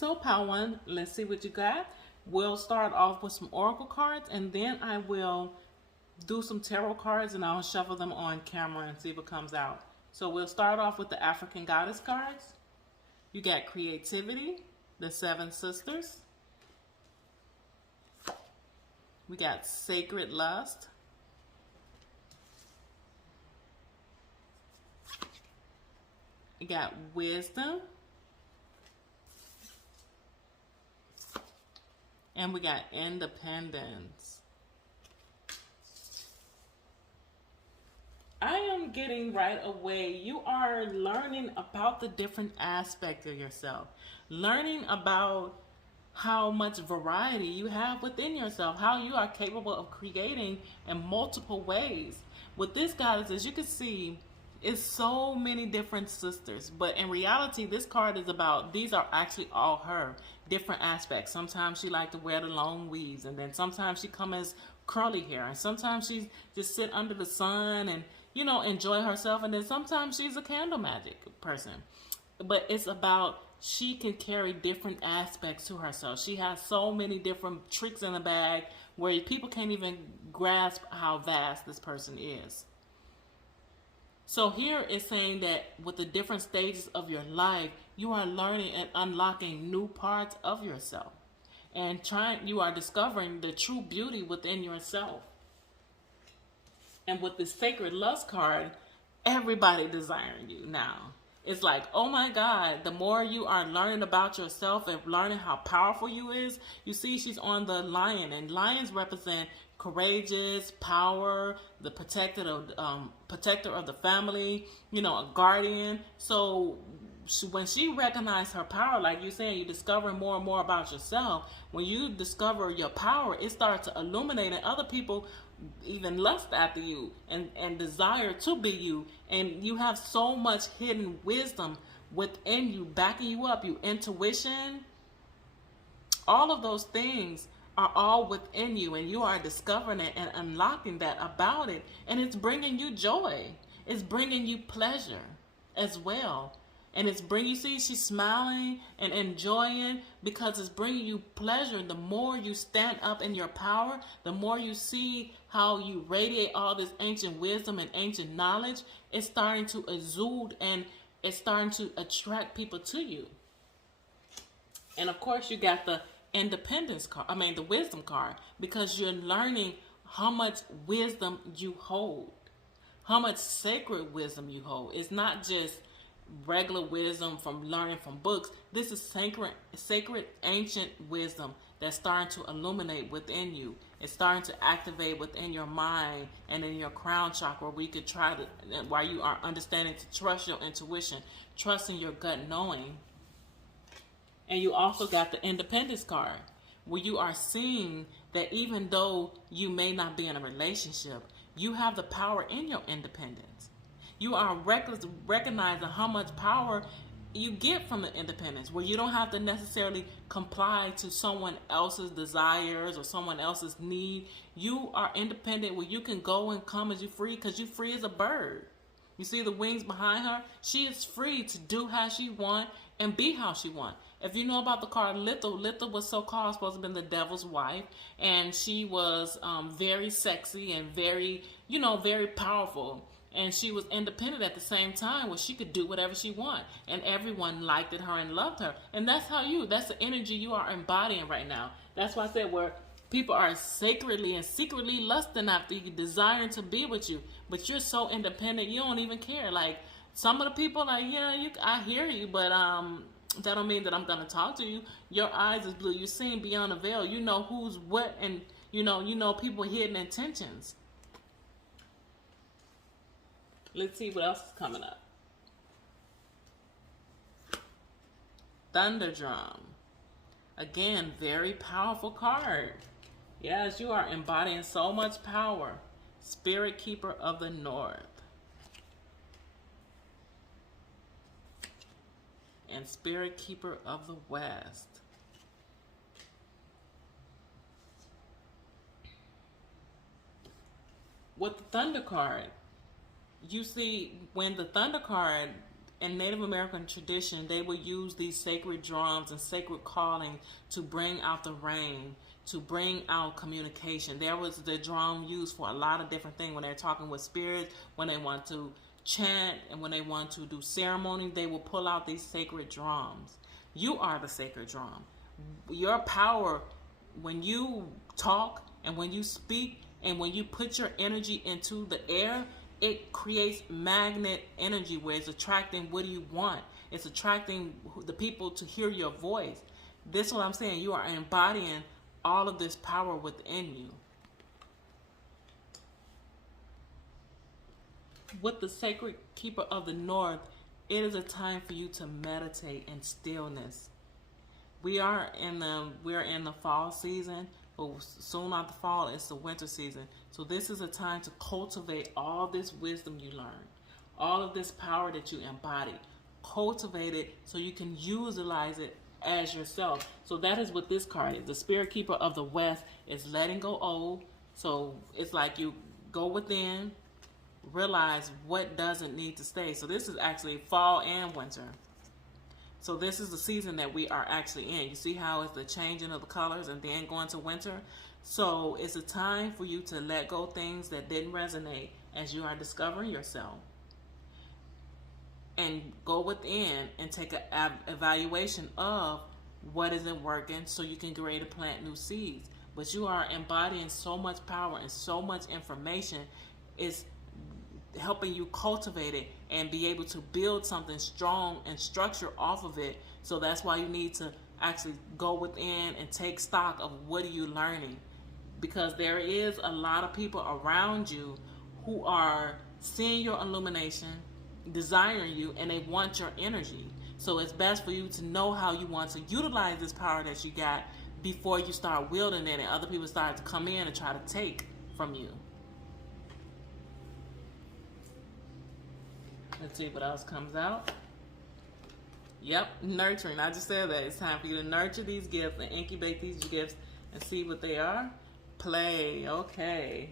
So, Pal One, let's see what you got. We'll start off with some oracle cards, and then I will do some tarot cards, and I'll shuffle them on camera and see what comes out. So we'll start off with the African Goddess cards. You got creativity, the Seven Sisters. We got sacred lust. We got wisdom. And we got independence. I am getting right away. You are learning about the different aspects of yourself. Learning about how much variety you have within yourself. How you are capable of creating in multiple ways. With this goddess, as you can see, it's so many different sisters. But in reality, this card is about, these are actually all her. Different aspects. Sometimes she like to wear the long weaves. And then sometimes she come as curly hair. And sometimes she just sit under the sun and, you know, enjoy herself. And then sometimes she's a candle magic person. But it's about, she can carry different aspects to herself. She has so many different tricks in the bag where people can't even grasp how vast this person is. So here it's saying that with the different stages of your life, you are learning and unlocking new parts of yourself. And you are discovering the true beauty within yourself. And with the sacred lust card, everybody desiring you now. It's like, oh my God, the more you are learning about yourself and learning how powerful you is, you see she's on the lion, and lions represent courageous, power, the protector of the family, you know, a guardian. So when she recognized her power, like you're saying, you discover more and more about yourself. When you discover your power, it starts to illuminate, and other people even lust after you and desire to be you. And you have so much hidden wisdom within you, backing you up, your intuition, all of those things are all within you, and you are discovering it and unlocking that about it, and it's bringing you joy. It's bringing you pleasure as well. And it's bringing, you see, she's smiling and enjoying because it's bringing you pleasure. The more you stand up in your power, the more you see how you radiate all this ancient wisdom and ancient knowledge. It's starting to exude, and it's starting to attract people to you. And of course, you got the independence card, the wisdom card, because you're learning how much wisdom you hold, how much sacred wisdom you hold. It's not just regular wisdom from learning from books. This is sacred ancient wisdom that's starting to illuminate within you. It's starting to activate within your mind and in your crown chakra, where you could while you are understanding to trust your intuition, trusting your gut knowing. And you also got the independence card, where you are seeing that even though you may not be in a relationship, you have the power in your independence. You are recognizing how much power you get from the independence, where you don't have to necessarily comply to someone else's desires or someone else's need. You are independent, where you can go and come as you free, because you're free as a bird. You see the wings behind her? She is free to do how she wants and be how she wants. If you know about the card Lithal was so-called supposed to have been the devil's wife, and she was very sexy and very, very powerful. And she was independent at the same time, where she could do whatever she wanted. And everyone liked her and loved her. And that's that's the energy you are embodying right now. That's why I said where people are sacredly and secretly lusting after you, desiring to be with you. But you're so independent, you don't even care. Like, some of the people, like, I hear you, but that don't mean that I'm going to talk to you. Your eyes is blue. You're seeing beyond the veil. You know who's what, and you know people hidden intentions. Let's see what else is coming up. Thunder Drum. Again, very powerful card. Yes, you are embodying so much power. Spirit Keeper of the North. And Spirit Keeper of the West. With the Thunder card, you see when the Thunder card in Native American tradition, they would use these sacred drums and sacred calling to bring out the rain, to bring out communication. There was the drum used for a lot of different things. When they're talking with spirits, when they want to chant, and when they want to do ceremony, they will pull out these sacred drums. You are the sacred drum. Your power, when you talk and when you speak and when you put your energy into the air, it creates magnet energy where it's attracting what do you want. It's attracting the people to hear your voice. This is what I'm saying. You are embodying all of this power within you. With the sacred keeper of the north, it is a time for you to meditate in stillness. We're in the fall season, but soon after fall, it's the winter season. So this is a time to cultivate all this wisdom you learn, all of this power that you embody. Cultivate it so you can utilize it as yourself. So that is what this card is. The spirit keeper of the west is letting go old. So it's like you go within, realize what doesn't need to stay. So this is actually fall and winter. So this is the season that we are actually in. You see how it's the changing of the colors and then going to winter? So it's a time for you to let go things that didn't resonate as you are discovering yourself. And go within and take an evaluation of what isn't working so you can get ready to plant new seeds. But you are embodying so much power and so much information. It's helping you cultivate it and be able to build something strong and structure off of it. So that's why you need to actually go within and take stock of what are you learning, because there is a lot of people around you who are seeing your illumination, desiring you, and they want your energy. So it's best for you to know how you want to utilize this power that you got before you start wielding it and other people start to come in and try to take from you. Let's see what else comes out. Yep, nurturing. I just said that. It's time for you to nurture these gifts and incubate these gifts and see what they are. Play. Okay.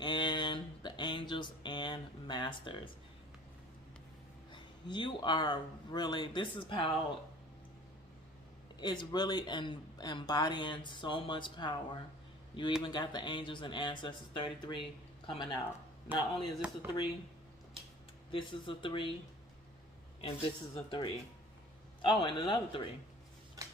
And the angels and masters. You are really, this is how it's really embodying so much power. You even got the angels and ancestors 33 coming out. Not only is this a 3, this is a 3, and this is a 3. Oh, and another 3.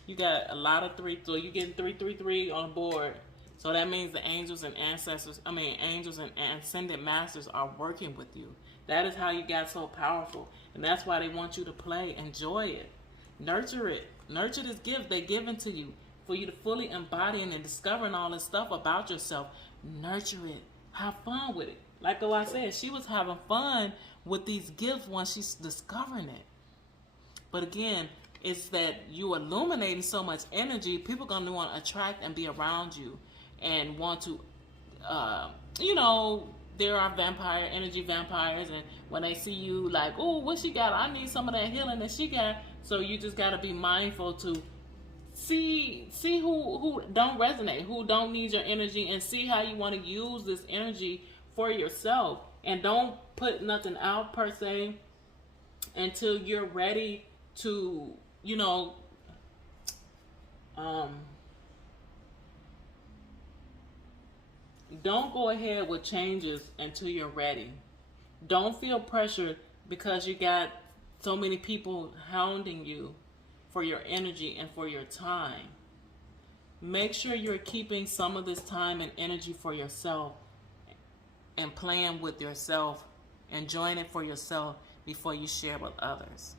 You got a lot of 3, so you're getting 333 on board. So that means the angels and angels and ascended masters are working with you. That is how you got so powerful. And that's why they want you to play. Enjoy it. Nurture it. Nurture this gift they're giving to you for you to fully embody and discovering all this stuff about yourself. Nurture it. Have fun with it. Like I said, she was having fun with these gifts once she's discovering it. But again, it's that you illuminating so much energy, people are going to want to attract and be around you and want to, there are energy vampires, and when they see you like, oh, what she got? I need some of that healing that she got. So you just got to be mindful to see who don't resonate, who don't need your energy, and see how you want to use this energy for yourself. And don't put nothing out per se until you're ready to, don't go ahead with changes until you're ready. Don't feel pressured because you got so many people hounding you for your energy and for your time. Make sure you're keeping some of this time and energy for yourself and playing with yourself, enjoying it for yourself before you share with others.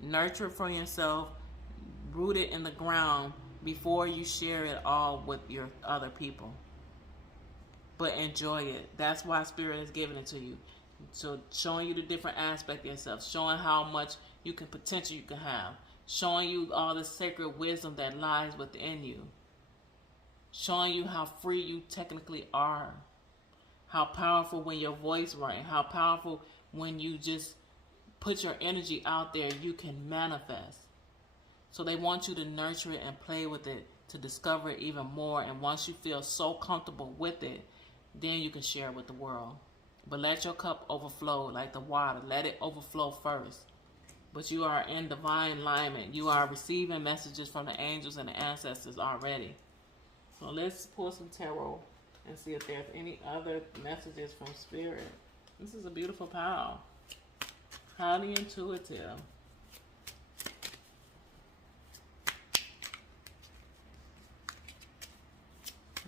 Nurture it for yourself, root it in the ground before you share it all with your other people. But enjoy it. That's why Spirit is giving it to you. So showing you the different aspect of yourself, showing how much potential you can have, showing you all the sacred wisdom that lies within you, showing you how free you technically are, how powerful when your voice right, how powerful when you just put your energy out there, you can manifest. So they want you to nurture it and play with it to discover it even more. And once you feel so comfortable with it, then you can share it with the world. But let your cup overflow like the water. Let it overflow first. But you are in divine alignment. You are receiving messages from the angels and the ancestors already. So let's pull some tarot and see if there's any other messages from Spirit. This is a beautiful pile. Highly intuitive.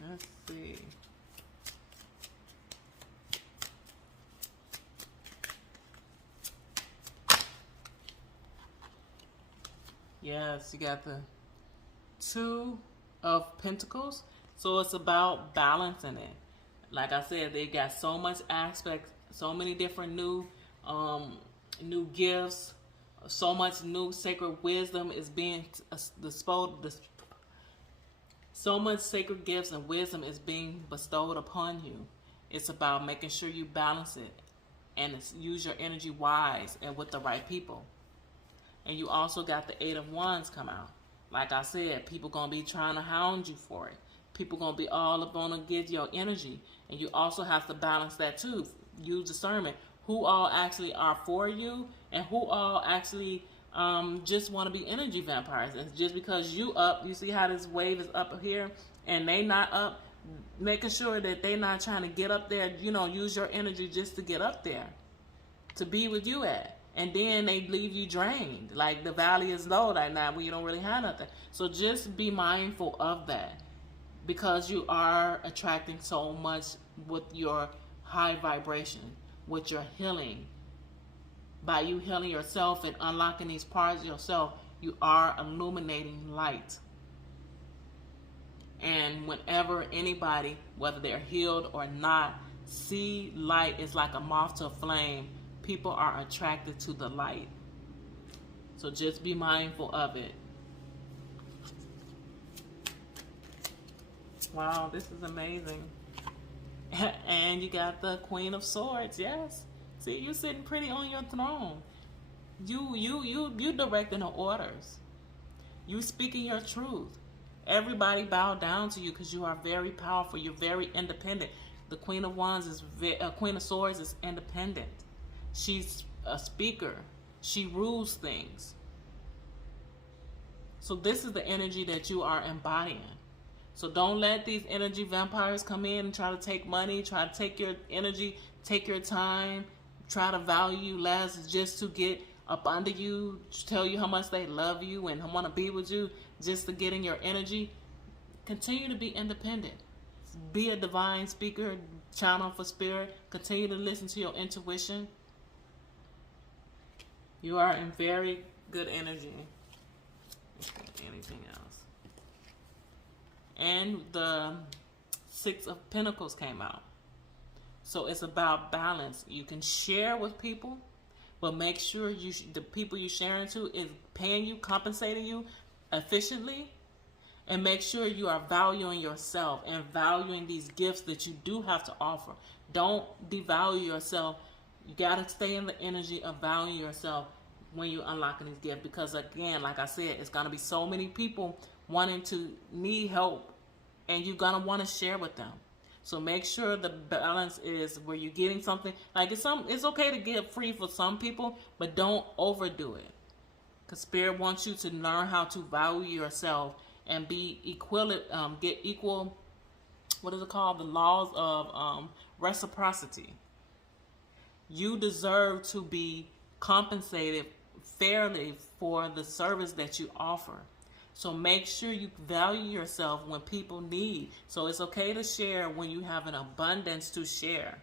Let's see. Yes, you got the Two of Pentacles. So it's about balancing it. Like I said, they got so much aspects, so many different new gifts, so much new sacred wisdom is being bestowed. So much sacred gifts and wisdom is being bestowed upon you. It's about making sure you balance it and use your energy wise and with the right people. And you also got the Eight of Wands come out. Like I said, people going to be trying to hound you for it. People going to be all up on to get your energy. And you also have to balance that too. Use discernment. Who all actually are for you and who all actually just want to be energy vampires. And just because you up, you see how this wave is up here and they not up, making sure that they not trying to get up there, you know, use your energy just to get up there, to be with you at. And then they leave you drained. Like the valley is low right now where you don't really have nothing. So just be mindful of that. Because you are attracting so much with your high vibration, with your healing. By you healing yourself and unlocking these parts of yourself, you are illuminating light. And whenever anybody, whether they're healed or not, see light, it's like a moth to a flame. People are attracted to the light. So just be mindful of it. Wow, this is amazing. And you got the Queen of Swords, yes. See, you sitting pretty on your throne. You directing the orders. You speaking your truth. Everybody bow down to you because you are very powerful. You're very independent. The Queen of Wands is Queen of Swords is independent. She's a speaker. She rules things. So this is the energy that you are embodying. So don't let these energy vampires come in and try to take money, try to take your energy, take your time, try to value you less just to get up under you, tell you how much they love you and want to be with you just to get in your energy. Continue to be independent. Be a divine speaker, channel for spirit. Continue to listen to your intuition. You are in very good energy. Anything else? And the Six of Pentacles came out. So it's about balance. You can share with people, but make sure the people you're sharing to is paying you, compensating you efficiently. And make sure you are valuing yourself and valuing these gifts that you do have to offer. Don't devalue yourself. You got to stay in the energy of valuing yourself when you're unlocking these gifts. Because again, like I said, it's going to be so many people wanting to need help. And you're going to want to share with them. So make sure the balance is where you're getting something. Like it's okay to get free for some people, but don't overdo it. Because Spirit wants you to learn how to value yourself and be get equal, what is it called? The laws of reciprocity. You deserve to be compensated fairly for the service that you offer. So make sure you value yourself when people need. So it's okay to share when you have an abundance to share.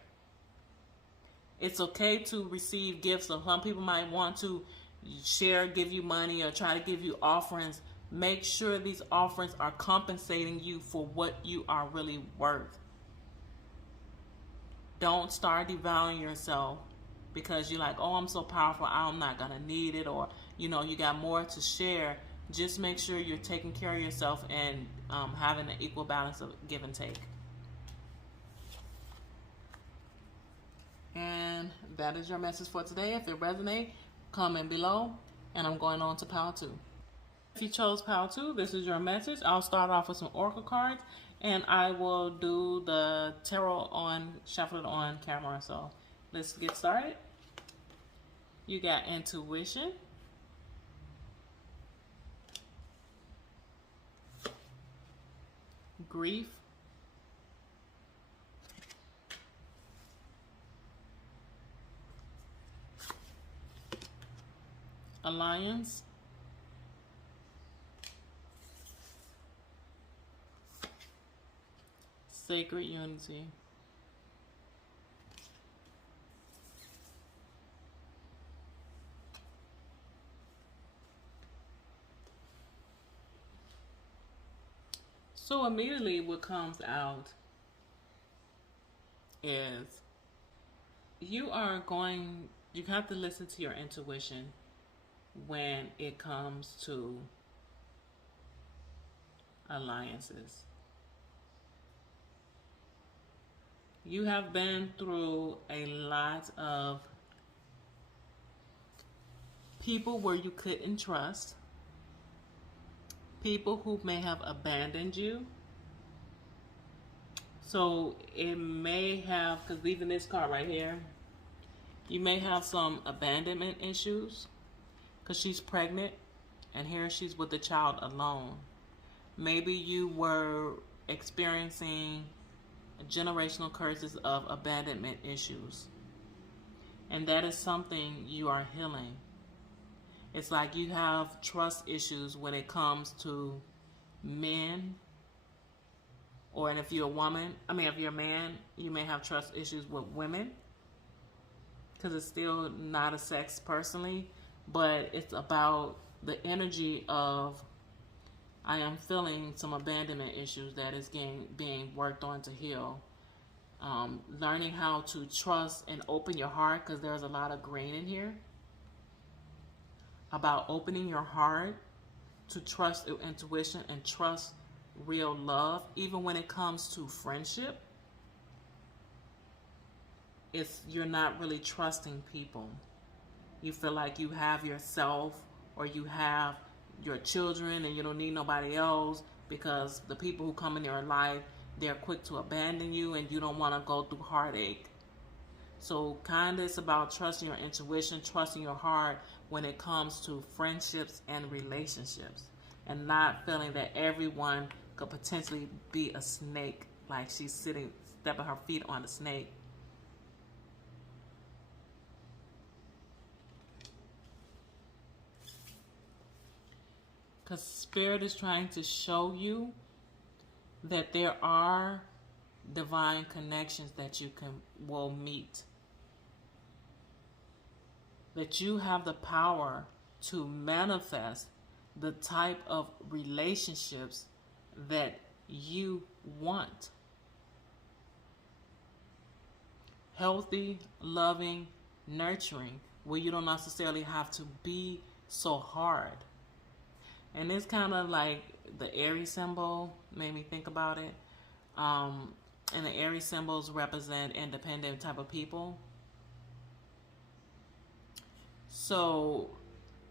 It's okay to receive gifts. So some people might want to share, give you money, or try to give you offerings. Make sure these offerings are compensating you for what you are really worth. Don't start devaluing yourself because you're like, oh, I'm so powerful, I'm not going to need it, or, you know, you got more to share. Just make sure you're taking care of yourself and having an equal balance of give and take. And that is your message for today. If it resonates, comment below. And I'm going on to Pile 2. If you chose Pile 2, this is your message. I'll start off with some oracle cards. And I will do the tarot shuffle it on camera. So Let's get started. You got intuition, grief, alliance, sacred unity. So immediately what comes out is you have to listen to your intuition when it comes to alliances. You have been through a lot of people where you couldn't trust, people who may have abandoned you. So it may have, because even this card right here, you may have some abandonment issues because she's pregnant and here she's with the child alone. Maybe you were experiencing generational curses of abandonment issues, and that is something you are healing. It's like you have trust issues when it comes to men, or and if you're a woman, if you're a man, you may have trust issues with women because it's still not a sex personally, but it's about the energy of I am feeling some abandonment issues that is being worked on to heal. Learning how to trust and open your heart, because there's a lot of green in here. About opening your heart to trust your intuition and trust real love, even when it comes to friendship. You're not really trusting people. You feel like you have yourself or you have your children and you don't need nobody else, because the people who come in your life, they're quick to abandon you and you don't want to go through heartache. So kind of it's about trusting your intuition, trusting your heart when it comes to friendships and relationships, and not feeling that everyone could potentially be a snake, like she's stepping her feet on the snake. Because Spirit is trying to show you that there are divine connections that you will meet. That you have the power to manifest the type of relationships that you want. Healthy, loving, nurturing, where you don't necessarily have to be so hard. And it's kind of like the Aries symbol made me think about it. And the Aries symbols represent independent type of people. So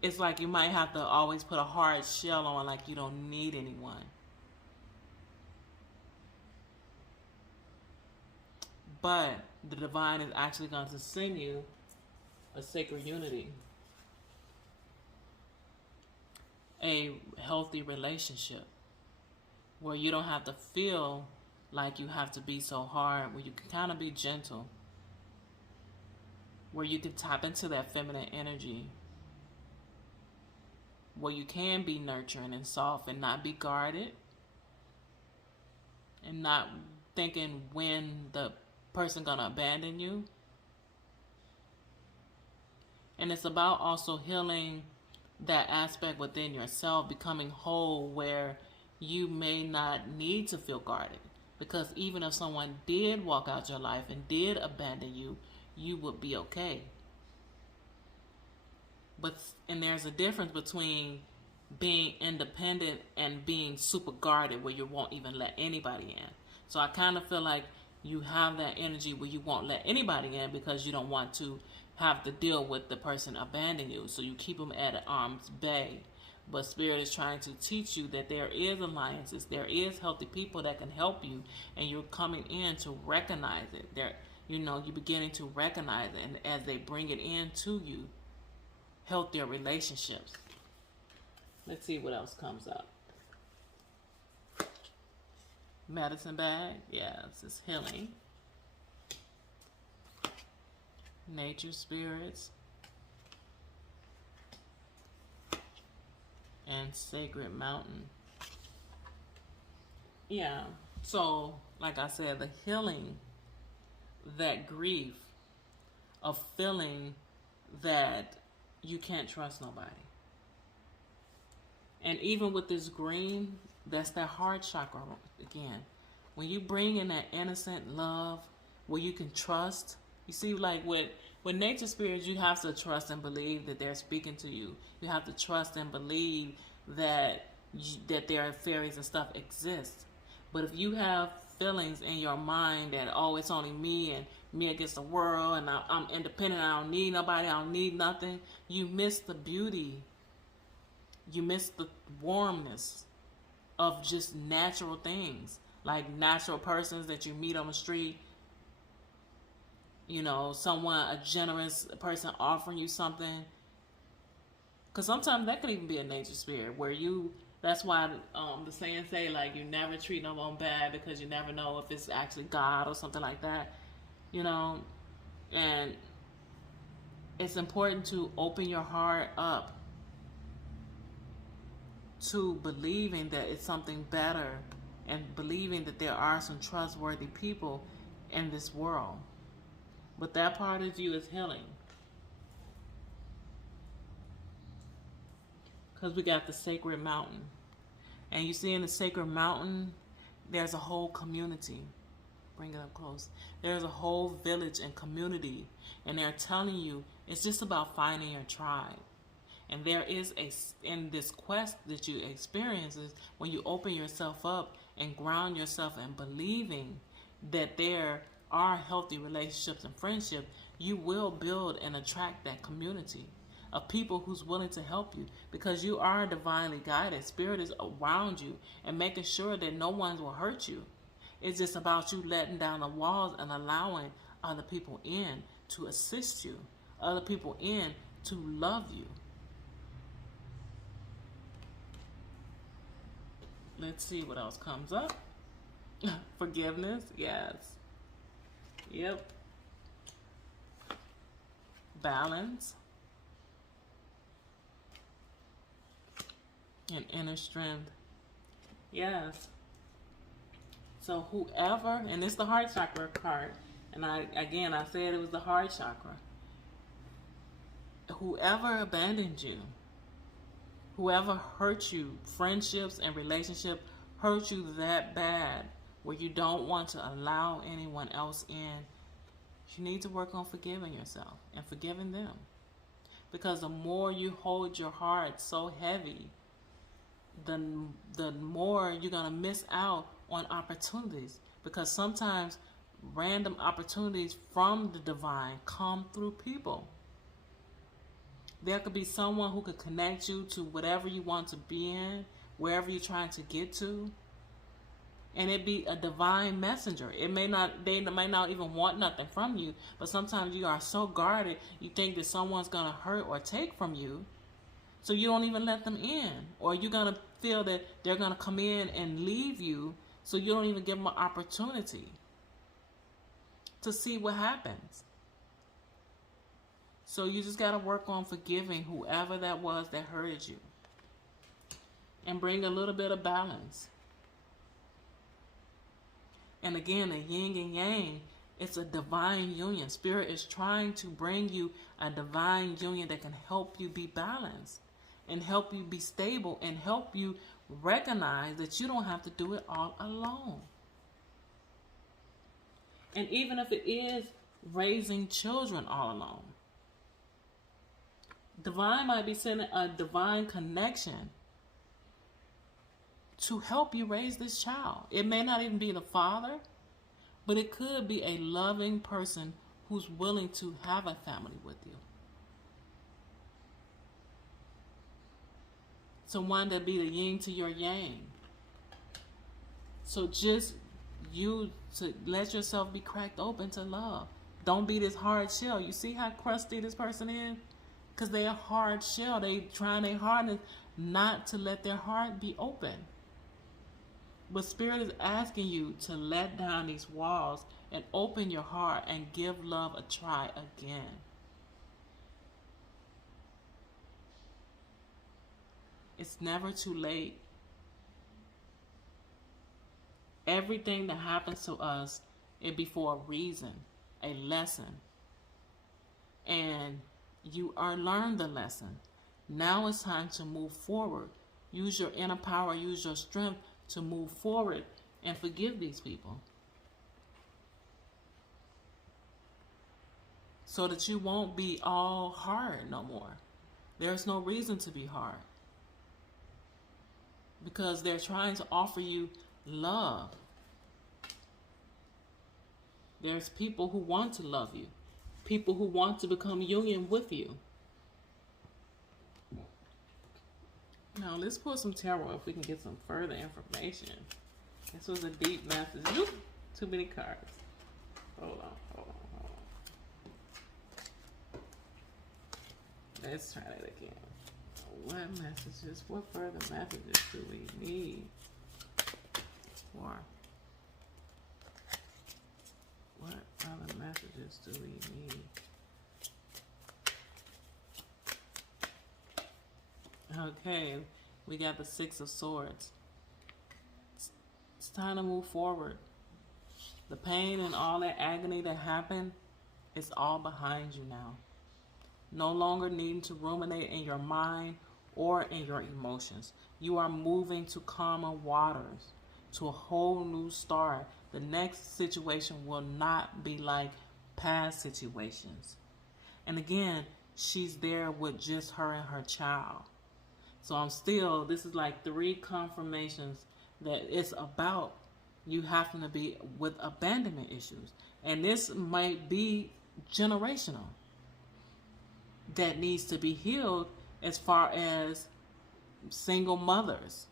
it's like you might have to always put a hard shell on, like you don't need anyone. But the divine is actually going to send you a sacred unity. A healthy relationship where you don't have to feel like you have to be so hard, where you can kind of be gentle, where you can tap into that feminine energy, where you can be nurturing and soft and not be guarded and not thinking when the person gonna abandon you. And it's about also healing that aspect within yourself, becoming whole, where you may not need to feel guarded, because even if someone did walk out your life and did abandon you, you would be okay. And there's a difference between being independent and being super guarded, where you won't even let anybody in. So I kind of feel like you have that energy where you won't let anybody in because you don't want to have to deal with the person abandoning you. So you keep them at arm's bay. But Spirit is trying to teach you that there is alliances, there is healthy people that can help you, and you're coming in to recognize it. you're beginning to recognize it, and as they bring it into you, healthier relationships. Let's see what else comes up. Medicine bag, yes, it's healing. Nature spirits. And sacred mountain. Yeah, so like I said, the healing, that grief of feeling that you can't trust nobody. And even with this green, that's that heart chakra again. When you bring in that innocent love where you can trust, you see, like with nature spirits, you have to trust and believe that they're speaking to you. You have to trust and believe that there are fairies and stuff exist. But if you have feelings in your mind that, oh, it's only me and me against the world, and I'm independent, I don't need nobody, I don't need nothing, you miss the beauty. You miss the warmness of just natural things, like natural persons that you meet on the street. Someone, a generous person offering you something. Because sometimes that could even be a nature spirit where that's why the saying say, like, you never treat no one bad because you never know if it's actually God or something like that. And it's important to open your heart up to believing that it's something better and believing that there are some trustworthy people in this world. But that part of you is healing. Because we got the sacred mountain. And you see in the sacred mountain, there's a whole community. Bring it up close. There's a whole village and community. And they're telling you it's just about finding your tribe. And there is in this quest that you experience, is when you open yourself up and ground yourself in believing that there are healthy relationships and friendship, you will build and attract that community of people who's willing to help you, because you are divinely guided. Spirit is around you and making sure that no one will hurt you. It's just about you letting down the walls and allowing other people in to assist you, other people in to love you. Let's see what else comes up. Forgiveness, yes. Yep. Balance. And inner strength. Yes. So whoever, and it's the heart chakra card, and I said it was the heart chakra. Whoever abandoned you, whoever hurt you, friendships and relationship hurt you that bad where you don't want to allow anyone else in, you need to work on forgiving yourself and forgiving them. Because the more you hold your heart so heavy, the more you're going to miss out on opportunities. Because sometimes random opportunities from the divine come through people. There could be someone who could connect you to whatever you want to be in, wherever you're trying to get to. And it be a divine messenger. They may not even want nothing from you, but sometimes you are so guarded, you think that someone's going to hurt or take from you, so you don't even let them in. Or you're going to feel that they're going to come in and leave you, so you don't even give them an opportunity to see what happens. So you just got to work on forgiving whoever that was that hurted you. And bring a little bit of balance. And again, the yin and yang, it's a divine union. Spirit is trying to bring you a divine union that can help you be balanced and help you be stable and help you recognize that you don't have to do it all alone. And even if it is raising children all alone, divine might be sending a divine connection to help you raise this child. It may not even be the father, but it could be a loving person who's willing to have a family with you. Someone that be the yin to your yang. So just you to let yourself be cracked open to love Don't be this hard shell. You see how crusty this person is? Because they're a hard shell. They trying their hardest not to let their heart be open. But Spirit is asking you to let down these walls and open your heart and give love a try again. It's never too late. Everything that happens to us, it be for a reason, a lesson. And you are learned the lesson. Now it's time to move forward. Use your inner power, use your strength to move forward and forgive these people. So that you won't be all hard no more. There's no reason to be hard. Because they're trying to offer you love. There's people who want to love you. People who want to become union with you. Now let's pull some tarot if we can get some further information. This was a deep message. Oop, too many cards. Hold on. Let's try that again. What messages, what further messages do we need for? What other messages do we need? Okay, we got the Six of Swords. It's time to move forward. The pain and all that agony that happened, it's all behind you now. No longer needing to ruminate in your mind or in your emotions. You are moving to calmer waters, to a whole new start. The next situation will not be like past situations. And again, she's there with just her and her child. So this is like 3 confirmations that it's about you having to be with abandonment issues. And this might be generational. That needs to be healed as far as single mothers.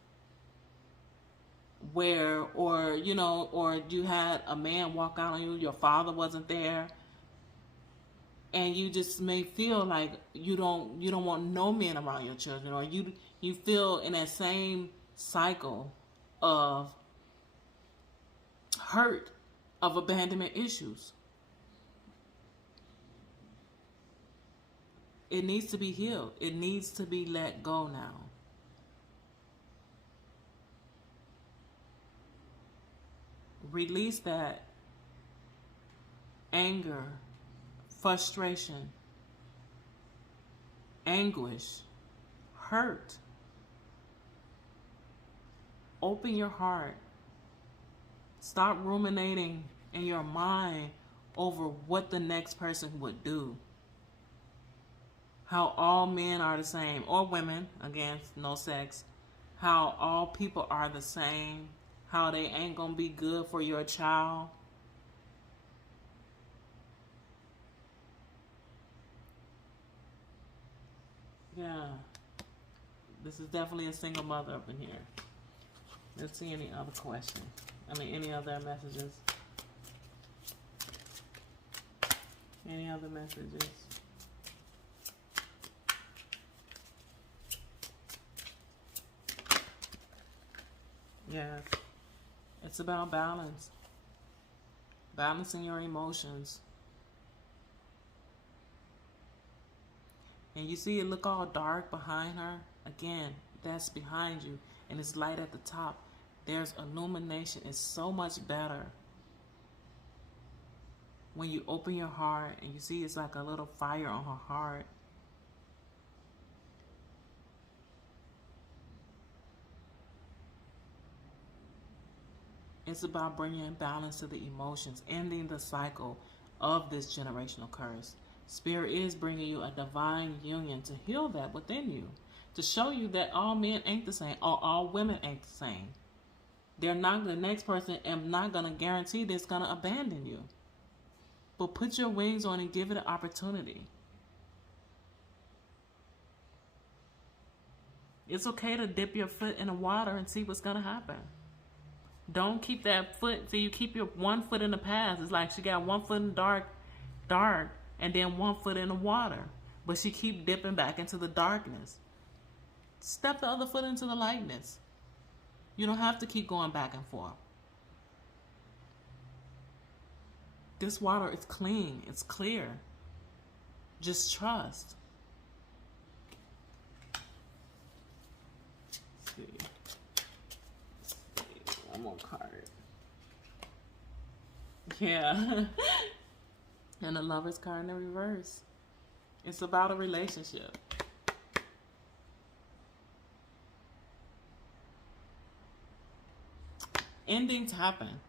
Or you had a man walk out on you, your father wasn't there. And you just may feel like you don't want no men around your children, or you feel in that same cycle of hurt, of abandonment issues. It needs to be healed. It needs to be let go now. Release that anger, frustration, anguish, hurt. Open your heart. Stop ruminating in your mind over what the next person would do. How all men are the same, or women, again, no sex. How all people are the same. How they ain't gonna be good for your child. Yeah. This is definitely a single mother up in here. Let's see any other questions. Any other messages. Any other messages? Yes. It's about balance. Balancing your emotions. And you see it look all dark behind her? Again, that's behind you. And it's light at the top. There's illumination. It's so much better when you open your heart and you see it's like a little fire on her heart. It's about bringing balance to the emotions, ending the cycle of this generational curse. Spirit is bringing you a divine union to heal that within you, to show you that all men ain't the same, or all women ain't the same. The next person am not going to guarantee that's going to abandon you. But put your wings on and give it an opportunity. It's okay to dip your foot in the water and see what's going to happen. Don't keep that foot. See, you keep your one foot in the past. It's like she got one foot in the dark dark and then 1 foot in the water, but she keep dipping back into the darkness. Step the other foot into the lightness. You don't have to keep going back and forth. This water is clean. It's clear. Just trust. Let's see. One more card. Yeah. And the Lover's card in the reverse. It's about a relationship. Endings happen.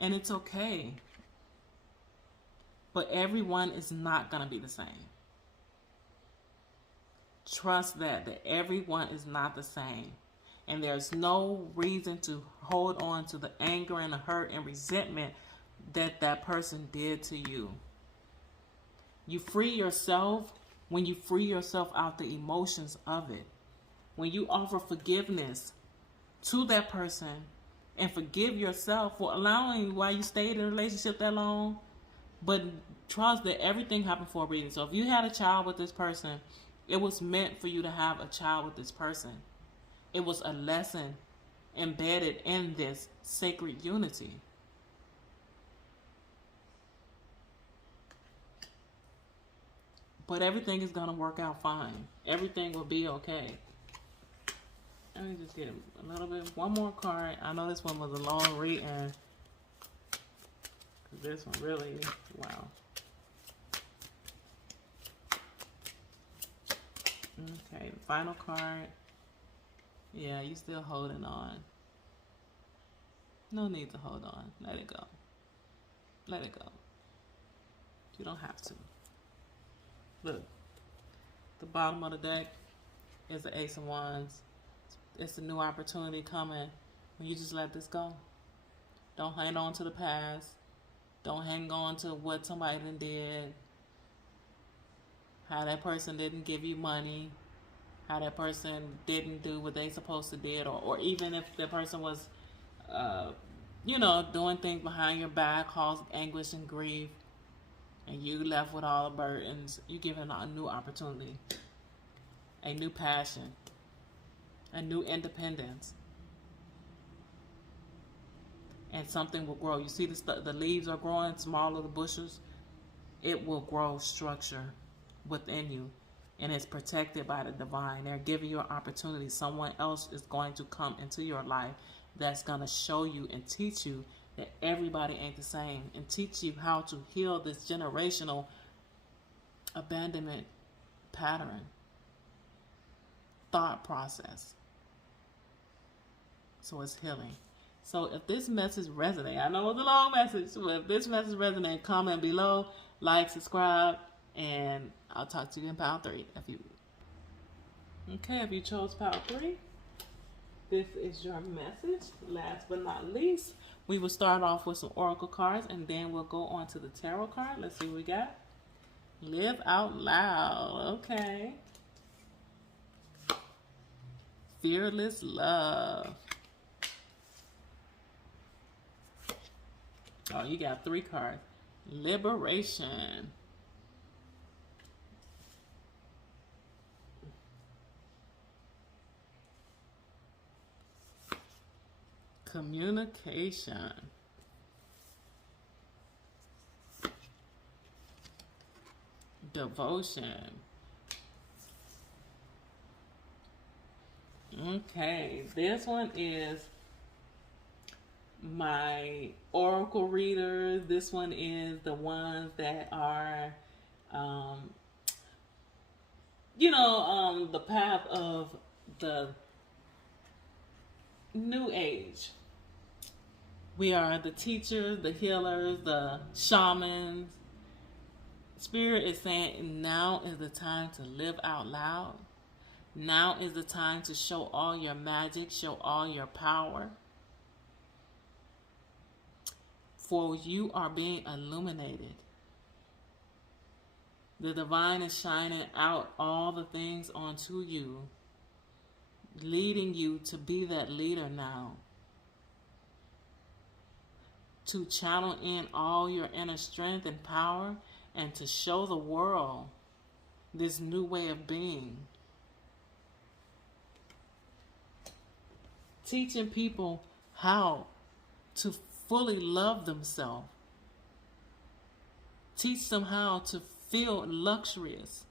And it's okay. But everyone is not going to be the same. Trust that everyone is not the same. And there's no reason to hold on to the anger and the hurt and resentment that that person did to you. You free yourself when you free yourself out the emotions of it. When you offer forgiveness to that person and forgive yourself for allowing why you stayed in a relationship that long, but trust that everything happened for a reason. So if you had a child with this person, it was meant for you to have a child with this person. It was a lesson embedded in this sacred unity. But everything is going to work out fine. Everything will be okay. Let me just get a little bit, one more card. I know this one was a long reading. This one really, wow. Okay, the final card. Yeah, you still holding on. No need to hold on. Let it go. Let it go. You don't have to. Look, the bottom of the deck is the Ace of Wands. It's a new opportunity coming when you just let this go. Don't hang on to the past. Don't hang on to what somebody done did. How that person didn't give you money. How that person didn't do what they supposed to did. Or even if the person was, doing things behind your back, caused anguish and grief. And you left with all the burdens. You given a new opportunity. A new passion. A new independence. And something will grow. You see the leaves are growing, smaller the bushes. It will grow structure within you. And it's protected by the divine. They're giving you an opportunity. Someone else is going to come into your life that's going to show you and teach you that everybody ain't the same. And teach you how to heal this generational abandonment pattern. Thought process. So it's healing. So if this message resonates, I know it's a long message, but if this message resonates, comment below, like, subscribe, and I'll talk to you in pile 3. If you chose pile 3, this is your message. Last but not least, we will start off with some oracle cards, and then we'll go on to the tarot card. Let's see what we got. Live out loud. Okay. Fearless love. Oh, you got 3 cards. Liberation. Communication. Devotion. Okay, this one is my oracle readers. This one is the ones that are, the path of the new age. We are the teachers, the healers, the shamans. Spirit is saying now is the time to live out loud. Now is the time to show all your magic, show all your power. For you are being illuminated. The divine is shining out all the things onto you, leading you to be that leader now. to channel in all your inner strength and power and to show the world this new way of being. Teaching people how to fully love themselves. Teach them how to feel luxurious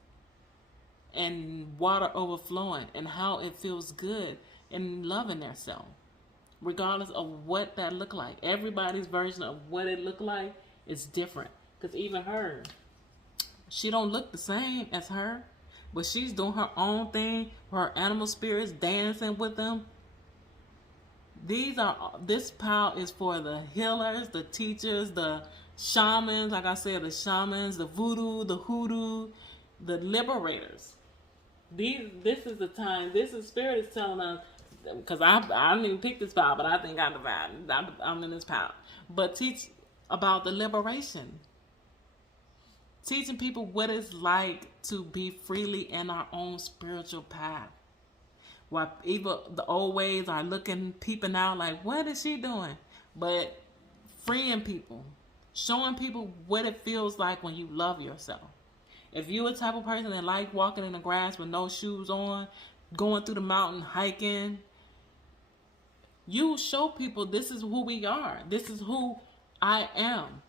and water overflowing and how it feels good in loving themselves, regardless of what that look like. Everybody's version of what it look like is different. Because even her, she don't look the same as her, but she's doing her own thing. Her animal spirits dancing with them. This power is for the healers, the teachers, the shamans, like I said, the shamans, the voodoo, the hoodoo, the liberators. This is the time. This is Spirit is telling us, because I didn't even pick this power, but I think I'm in this power. But teach about the liberation. Teaching people what it's like to be freely in our own spiritual path. While even the old ways are peeping out like, what is she doing? But freeing people, showing people what it feels like when you love yourself. If you're a type of person that like walking in the grass with no shoes on, going through the mountain, hiking, you show people this is who we are. This is who I am.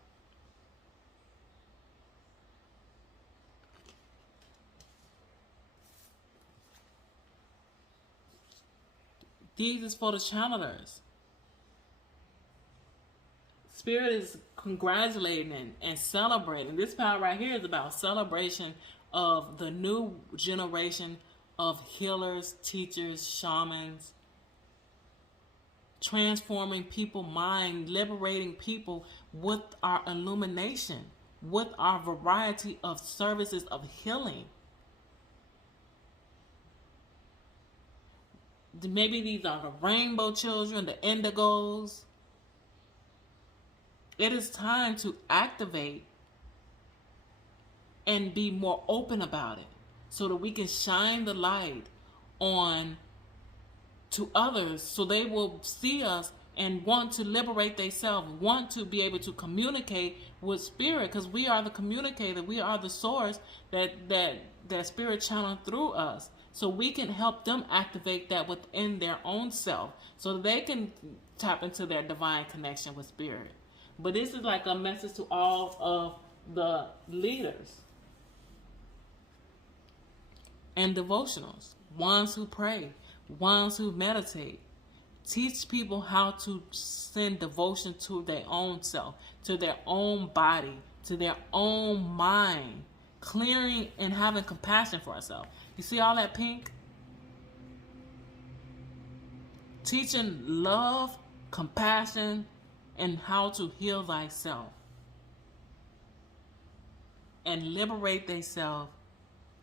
These is for the channelers. Spirit is congratulating and celebrating. This power right here is about celebration of the new generation of healers, teachers, shamans, transforming people's mind, liberating people with our illumination, with our variety of services of healing. Maybe these are the rainbow children, the indigos. It is time to activate and be more open about it so that we can shine the light on to others so they will see us and want to liberate themselves, want to be able to communicate with Spirit, because we are the communicator. We are the source that Spirit channeled through us. So we can help them activate that within their own self so they can tap into their divine connection with Spirit. But this is like a message to all of the leaders and devotionals, ones who pray, ones who meditate. Teach people how to send devotion to their own self, to their own body, to their own mind, clearing and having compassion for ourselves. You see all that pink? Teaching love, compassion, and how to heal thyself. And liberate thyself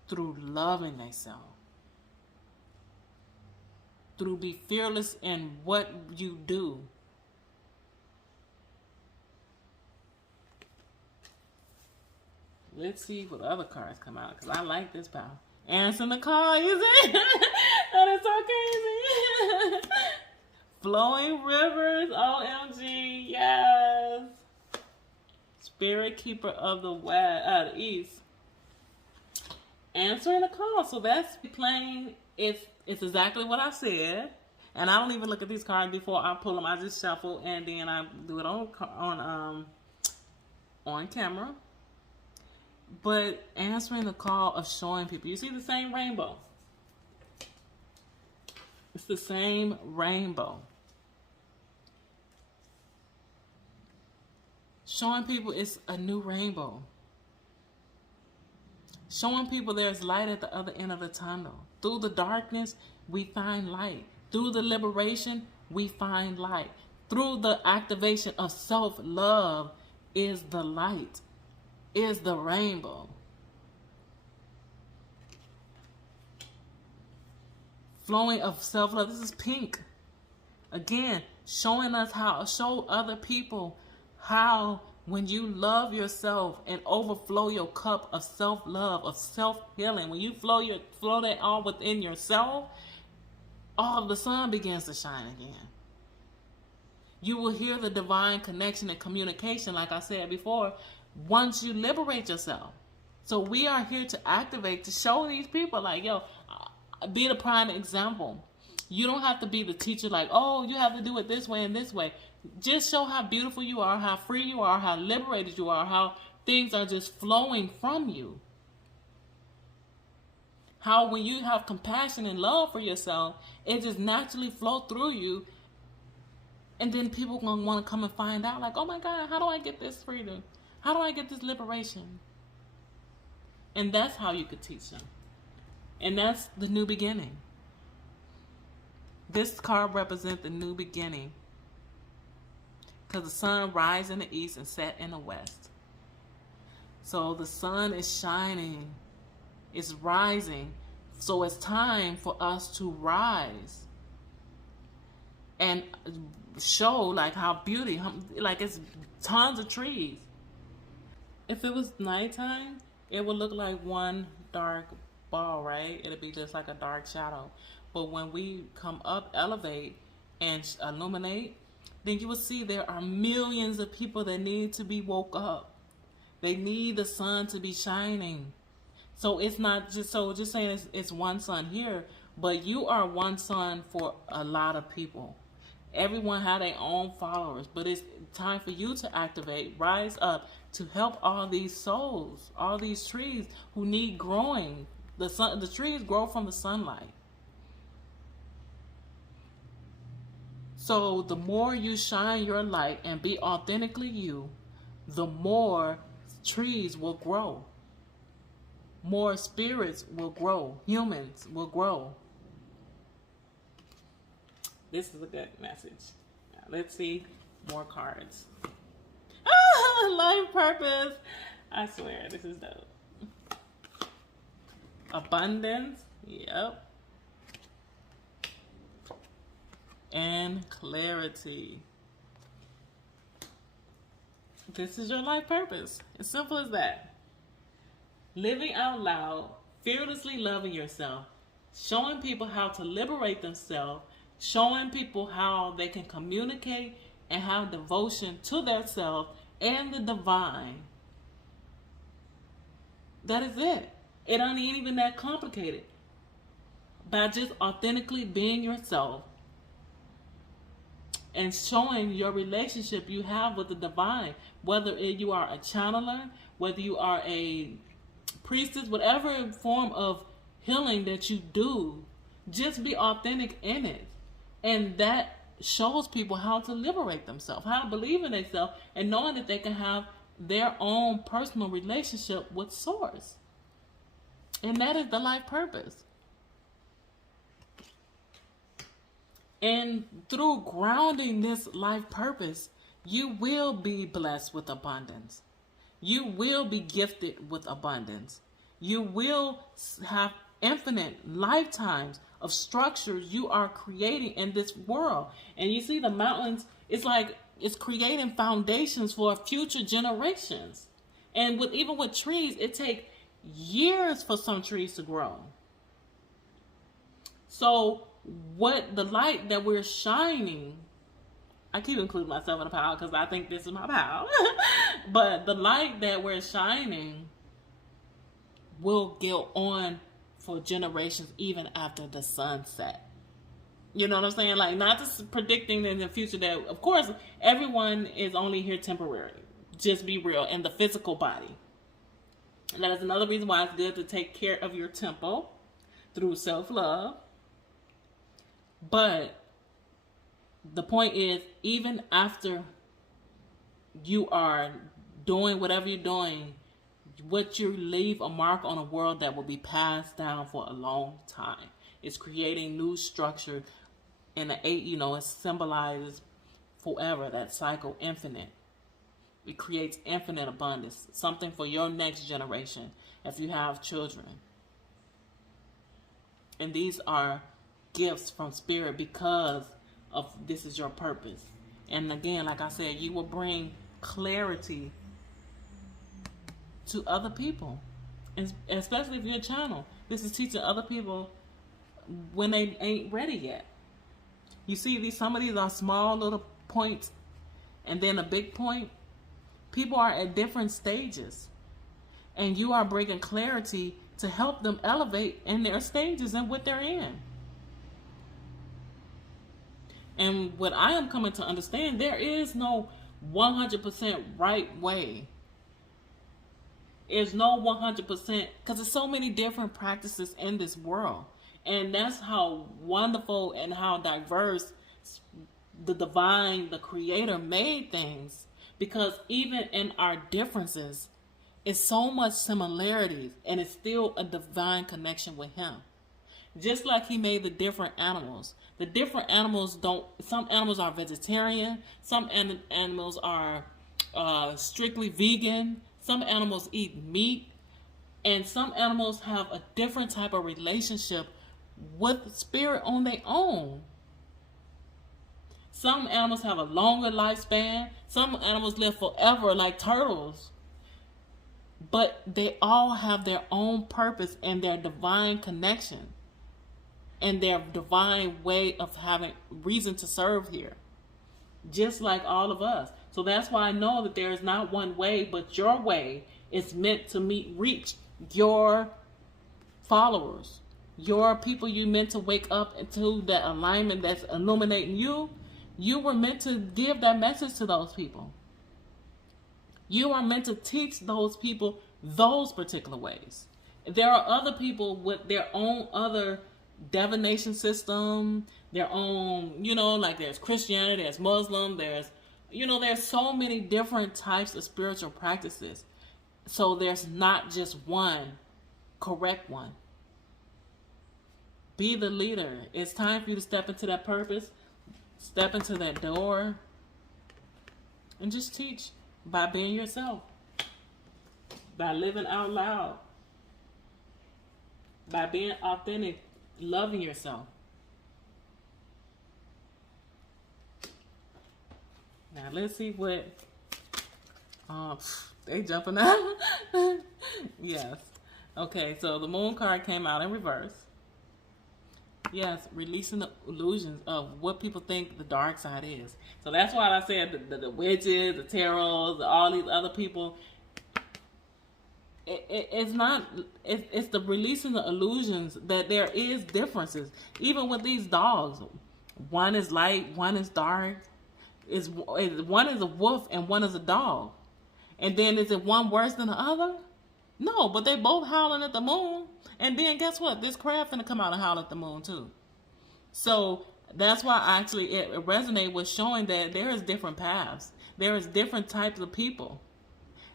through loving thyself. Through be fearless in what you do. Let's see what other cards come out, because I like this power. Answering the call, you see? That is so crazy. Flowing rivers, OMG, yes. Spirit keeper of the east. Answering the call. So that's playing. It's exactly what I said. And I don't even look at these cards before I pull them. I just shuffle and then I do it on camera. But answering the call of showing people. You see the same rainbow. It's the same rainbow. Showing people it's a new rainbow. Showing people there's light at the other end of the tunnel. Through the darkness, we find light. Through the liberation, we find light. Through the activation of self-love is the light. Is the rainbow. Flowing of self-love. This is pink. Again, showing us how, show other people how when you love yourself and overflow your cup of self-love, of self-healing, when you flow that all within yourself, all the sun begins to shine again. You will hear the divine connection and communication, like I said before, once you liberate yourself. So we are here to activate, to show these people, like, yo, be the prime example. You don't have to be the teacher, like, oh, you have to do it this way and this way. Just show how beautiful you are, how free you are, how liberated you are, how things are just flowing from you. How when you have compassion and love for yourself, it just naturally flow through you. And then people are going to want to come and find out, like, oh my God, how do I get this freedom? How do I get this liberation? And that's how you could teach them. And that's the new beginning. This card represents the new beginning. Because the sun rises in the east and set in the west. So the sun is shining. It's rising. So it's time for us to rise. And show like how beauty, like it's tons of trees. If it was nighttime, it would look like one dark ball, right? It'd be just like a dark shadow. But when we come up, elevate, and illuminate, then you will see there are millions of people that need to be woke up. They need the sun to be shining. So it's not just saying it's one sun here, but you are one sun for a lot of people. Everyone had their own followers, but it's time for you to activate, rise up to help all these souls, all these trees who need growing. The trees grow from the sunlight. So the more you shine your light and be authentically you, the more trees will grow. More spirits will grow. Humans will grow. This is a good message. Now, let's see more cards. Life purpose. I swear, this is dope. Abundance. Yep. And clarity. This is your life purpose. As simple as that. Living out loud, fearlessly loving yourself, showing people how to liberate themselves, showing people how they can communicate and have devotion to their self and the divine. That is it. It ain't even that complicated. By just authentically being yourself and showing your relationship you have with the divine, whether you are a channeler, whether you are a priestess, whatever form of healing that you do, just be authentic in it. And that shows people how to liberate themselves, how to believe in themselves, and knowing that they can have their own personal relationship with Source. And that is the life purpose. And through grounding this life purpose, you will be blessed with abundance. You will be gifted with abundance. You will have infinite lifetimes of structures you are creating in this world. And you see the mountains, it's like it's creating foundations for future generations. And even with trees, it takes years for some trees to grow. So what the light that we're shining, I keep including myself in the pile because I think this is my pile. But the light that we're shining will go on for generations even after the sunset. You know what I'm saying? Like, not just predicting in the future that, of course, everyone is only here temporary. Just be real. In the physical body. And that is another reason why it's good to take care of your temple through self-love. But the point is, even after you are doing whatever you're doing, what you leave a mark on a world that will be passed down for a long time. It's creating new structure, and it symbolizes forever, that cycle, infinite. It creates infinite abundance, something for your next generation if you have children. And these are gifts from Spirit because of this is your purpose. And again, like I said, you will bring clarity to other people, and especially if you're a channel. This is teaching other people when they ain't ready yet. You see, some of these are small little point and then a big point. People are at different stages, and you are bringing clarity to help them elevate in their stages and what they're in. And what I am coming to understand, there is no 100% right way. There's no 100%, because there's so many different practices in this world. And that's how wonderful and how diverse the divine, the creator made things. Because even in our differences, it's so much similarities, and it's still a divine connection with him. Just like he made the different animals. The different animals some animals are vegetarian, some animals are strictly vegan, some animals eat meat, and some animals have a different type of relationship with spirit on their own. Some animals have a longer lifespan, some animals live forever like turtles. But they all have their own purpose and their divine connection and their divine way of having reason to serve here. Just like all of us. So that's why I know that there is not one way, but your way is meant to reach your followers, your people you meant to wake up into that alignment that's illuminating you. You were meant to give that message to those people. You are meant to teach those people those particular ways. There are other people with their own other divination system, their own, like there's Christianity, there's Muslim, there's so many different types of spiritual practices. So there's not just one correct one. Be the leader. It's time for you to step into that purpose, step into that door, and just teach. By being yourself, by living out loud, by being authentic, loving yourself. Now let's see what they jumping out. Yes. Okay, so the moon card came out in reverse. Yes, releasing the illusions of what people think the dark side is. So that's why I said the witches, the tarots, all these other people. It's not. It's the releasing the illusions that there is differences. Even with these dogs, one is light, one is dark. One is a wolf and one is a dog. And then is it one worse than the other? No, but they both howling at the moon. And then guess what? This crab finna come out and howl at the moon too. So that's why actually it resonated with showing that there is different paths. There is different types of people.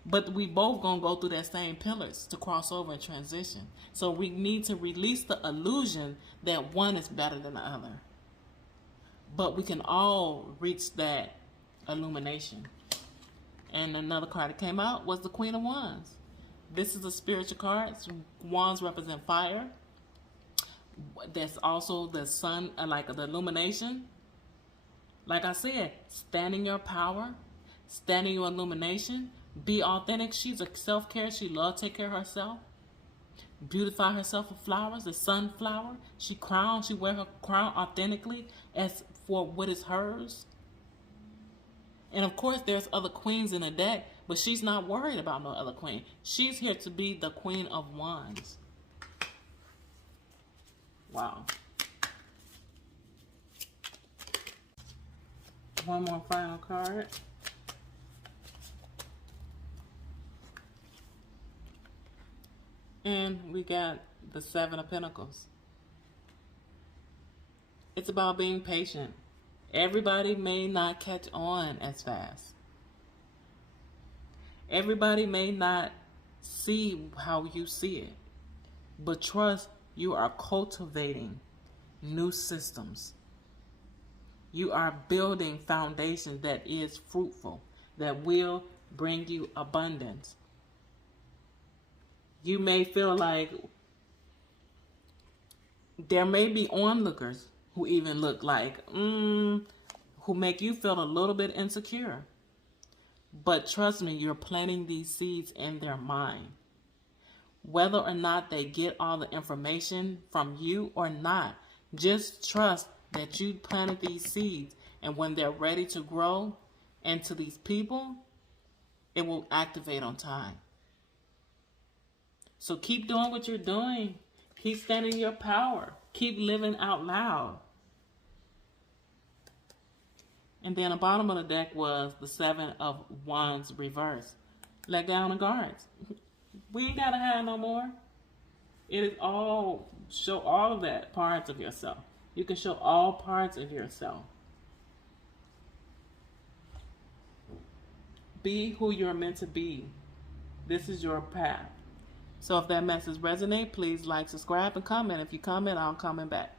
But we both gonna go through that same pillars to cross over and transition. So we need to release the illusion that one is better than the other. But we can all reach that illumination. And another card that came out was the Queen of Wands. This is a spiritual card. Wands represent fire. That's also the sun, like the illumination. Like I said, stand in your power, stand in your illumination, be authentic. She's a self-care. She loves to take care of herself. Beautify herself with flowers, the sunflower. She wear her crown authentically as for what is hers. And of course, there's other queens in the deck, but she's not worried about no other queen. She's here to be the Queen of Wands. Wow. One more final card. And we got the Seven of Pentacles. It's about being patient. Everybody may not catch on as fast. Everybody may not see how you see it. But trust, you are cultivating new systems. You are building foundations that is fruitful, that will bring you abundance. You may feel like there may be onlookers who even look like, who make you feel a little bit insecure. But trust me, you're planting these seeds in their mind. Whether or not they get all the information from you or not, just trust that you planted these seeds And when they're ready to grow into these people, it will activate on time. So keep doing what you're doing. Keep standing in your power. Keep living out loud. And then the bottom of the deck was the 7 of Wands reverse. Let down the guards. We ain't got to hide no more. It is all, show all of that parts of yourself. You can show all parts of yourself. Be who you're meant to be. This is your path. So if that message resonates, please like, subscribe, and comment. If you comment, I'm coming back.